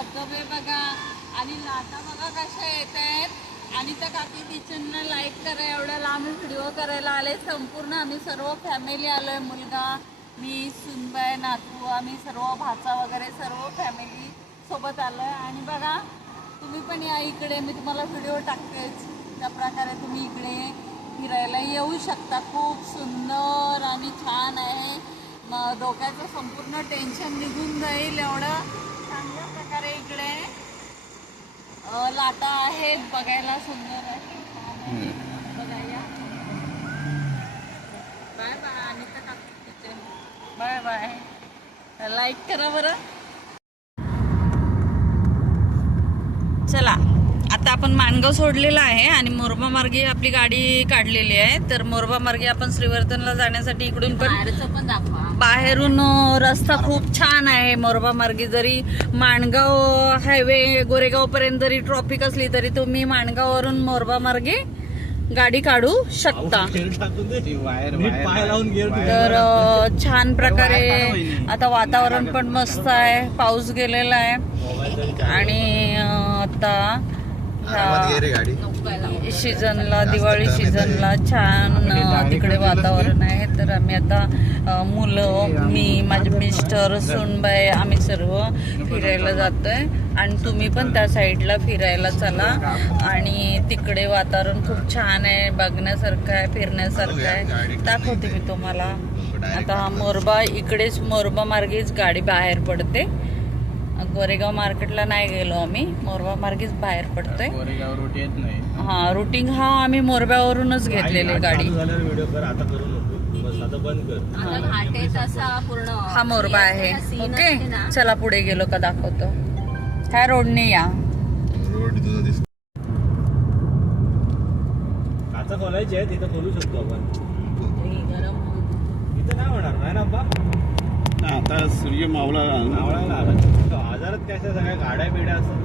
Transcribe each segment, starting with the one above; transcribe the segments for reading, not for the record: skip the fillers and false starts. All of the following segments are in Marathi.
धबधबे बघा आणि लाटा बघा कशा येत आहेत. आणि त्या काकी किचनला लाईक करा एवढ्या लांब व्हिडिओ करायला आले. संपूर्ण आम्ही सर्व फॅमिली आलोय, मुलगा, मी, सुनबाई, नातू, आम्ही सर्व भाचा वगैरे सर्व फॅमिली सोबत आलोय. आणि बघा तुम्ही पण या इकडे, मी तुम्हाला व्हिडिओ टाकतेच. त्या प्रकारे तुम्ही इकडे फिरायला येऊ शकता. खूप सुंदर आणि छान आहे. मग डोक्याचं संपूर्ण टेन्शन निघून जाईल एवढं चांगल्या प्रकारे इकडे लाटा आहेत. बघायला सुंदर आहे. बघा या. Bye bye. आणि बाय बाय. लाईक करा बरं. चला आता आपण माणगाव सोडलेला आहे आणि मोरबा मार्गे आपली गाडी काढलेली आहे. तर मोरबा मार्गे आपण श्रीवर्धनला जाण्यासाठी इकडून पण बाहेरून रस्ता खूप छान आहे. मोरबा मार्गे जरी माणगाव हायवे गोरेगाव पर्यंत जरी ट्रॉफिक असली तरी तुम्ही माणगाववरून मोरबा मार्गे गाडी काढू शकता. तर छान प्रकारे आता वातावरण पण मस्त आहे. पाऊस गेलेला आहे आणि आता सीझनला, दिवाळी सीझनला छान तिकडे वातावरण आहे. तर आम्ही आता मुलं, मी, माझे मिस्टर, सुनबाई आम्ही सर्व फिरायला जातोय. आणि तुम्ही पण त्या साईडला फिरायला चला. आणि तिकडे वातावरण खूप छान आहे, बघण्यासारखं आहे, फिरण्यासारखं आहे. दाखवते मी तुम्हाला. आता मोरबा इकडेच मोरबा मार्गेच गाडी बाहेर पडते. गोरेगाव मार्केटला नाही गेलो आम्ही, मोरबा मार्गेच बाहेर पडतोय. हा रुटीन हा आम्ही मोरब्यावरूनच घेतलेली गाडी. हा मोरबा आहे. ओके चला पुढे गेलो का दाखवतो. ह्या रोडने या. आता खोलायची आहे तिथं खोलू शकतो आपण. तिथं काय होणार नाही ना अप्पा. आता सूर्य मावळायला आजारात काय सगळ्या गाड्या बिड्या असतात.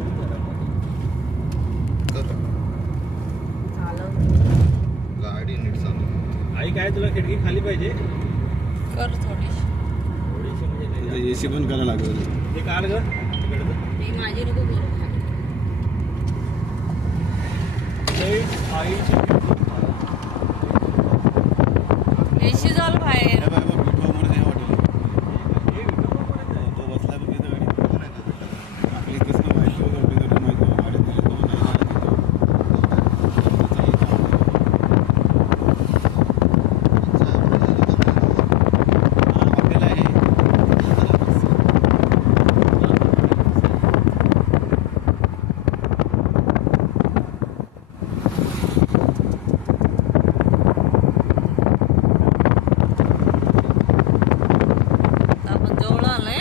गाडी नीट चालू. आई काय तुला खिडकी खाली पाहिजे कर थोडीशी. थोडीशी म्हणजे एसी पण करायला लागेल. ते काढ ग माझी नको एसी झालं बाहेर. जवळ आलंय